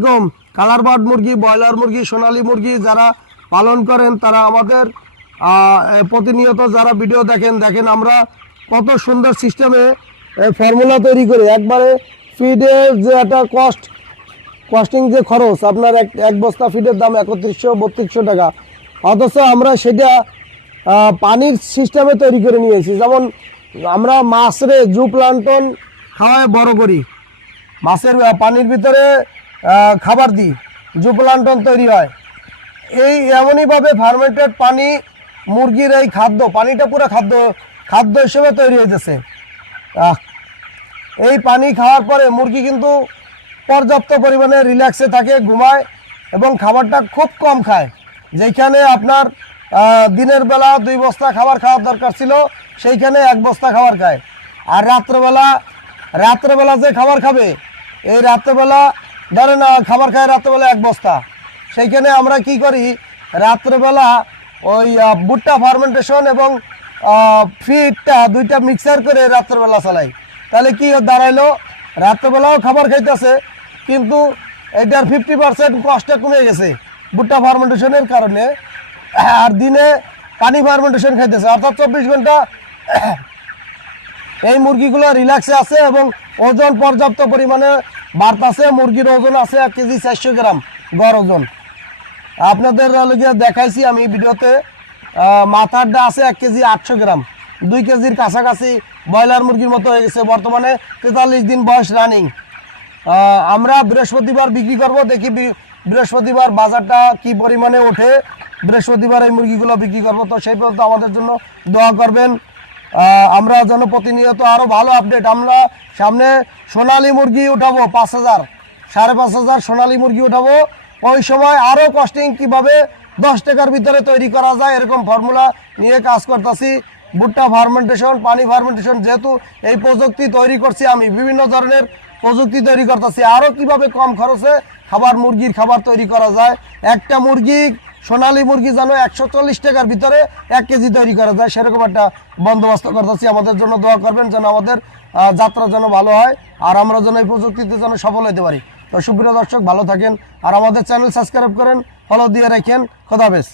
এরকম colour bird মুরগি, broiler মুরগি, সোনালী মুরগি যারা পালন করেন তারা আমাদের প্রতিনিয়ত যারা ভিডিও দেখেন আমরা কত সুন্দর সিস্টেমে ফর্মুলা তৈরি করে একবারে ফিডের যে একটা কস্টিং যে খরচ আপনার এক বস্তা ফিডের দাম 3100-3200 টাকা, অথচ আমরা সেটা পানির সিস্টেমে তৈরি করে নিয়েছি। যেমন আমরা মাছরে জু প্লান্টন খাওয়ায় বড় করি, মাছের পানির ভিতরে খাবার দিই, জু প্লান্টন তৈরি হয়। এই এমনইভাবে ফার্মেন্টেড পানি মুরগির এই খাদ্য পানিটা পুরো খাদ্য হিসেবে তৈরি হইতেছে। এই পানি খাওয়ার পরে মুরগি কিন্তু পর্যাপ্ত পরিমাণে রিল্যাক্সে থাকে, ঘুমায় এবং খাবারটা খুব কম খায়। যেখানে আপনার দিনের বেলা 2 বস্তা খাবার খাওয়ার দরকার ছিল সেইখানে 1 বস্তা খাবার খায়। আর রাত্রেবেলা যে খাবার খাবে এই রাত্রেবেলা ধরেন খাবার খায় রাত্রেবেলা 1 বস্তা, সেইখানে আমরা কি করি রাত্রেবেলা ওই ভুট্টা ফার্মেন্টেশন এবং ফিডটা দুইটা মিক্সার করে রাত্রেবেলা চালাই। তাহলে কি দাঁড়াইলো, রাত্রেবেলাও খাবার খাইতেছে কিন্তু এটার 50% কষ্টটা কমে গেছে ভুট্টা ফার্মেন্টেশনের কারণে, আর দিনে পানি ফার্মেন্টেশন খাইতেছে, অর্থাৎ 24 ঘন্টা এই মুরগিগুলো রিল্যাক্সে আছে এবং ওজন পর্যাপ্ত পরিমাণে বাড়তেছে। মুরগির ওজন আছে 1 কেজি 400 গ্রাম গড় ওজন। আপনাদের দেখাইছি আমি ভিডিওতে, মাথারটা আছে 1 কেজি 800 গ্রাম, 2 কেজির কাছাকাছি ব্রয়লার মুরগির মতো হয়ে গেছে। বর্তমানে 43 দিন বয়স রানিং। আমরা বৃহস্পতিবার বিক্রি করব, দেখি বৃহস্পতিবার বাজারটা কি পরিমাণে ওঠে, বৃহস্পতিবার এই মুরগিগুলো বিক্রি করব। তো সেই পর্যন্ত আমাদের জন্য দোয়া করবেন। আমরা যেন প্রতিনিয়ত আরও ভালো আপডেট, আমরা সামনে সোনালী মুরগি উঠাবো 5000 5,500 সোনালী মুরগি উঠাবো। ওই সময় আরও কস্টিং কিভাবে 10 টাকার ভিতরে তৈরি করা যায় এরকম ফর্মুলা নিয়ে কাজ করতেছি। ভুট্টা ফার্মেন্টেশন, পানি ফার্মেন্টেশন, যেহেতু এই প্রযুক্তি তৈরি করছি আমি, বিভিন্ন ধরনের প্রযুক্তি তৈরি করতেছি আরও কিভাবে কম খরচে মুরগির খাবার তৈরি করা যায়। একটা মুরগি সোনালী মুরগি যেন 140 টাকার ভিতরে 1 কেজি তৈরি করা যায় সেরকম একটা বন্দোবস্ত করতেছি। আমাদের জন্য দোয়া করবেন যেন আমাদের যাত্রা যেন ভালো হয় আর আমরা যেন এই প্রযুক্তিতে যেন সফল হতে পারি। তো সুপ্রিয় দর্শক ভালো থাকেন আর আমাদের চ্যানেল সাবস্ক্রাইব করেন, ফলো দিয়ে রাখেন। খোদা হাফেজ।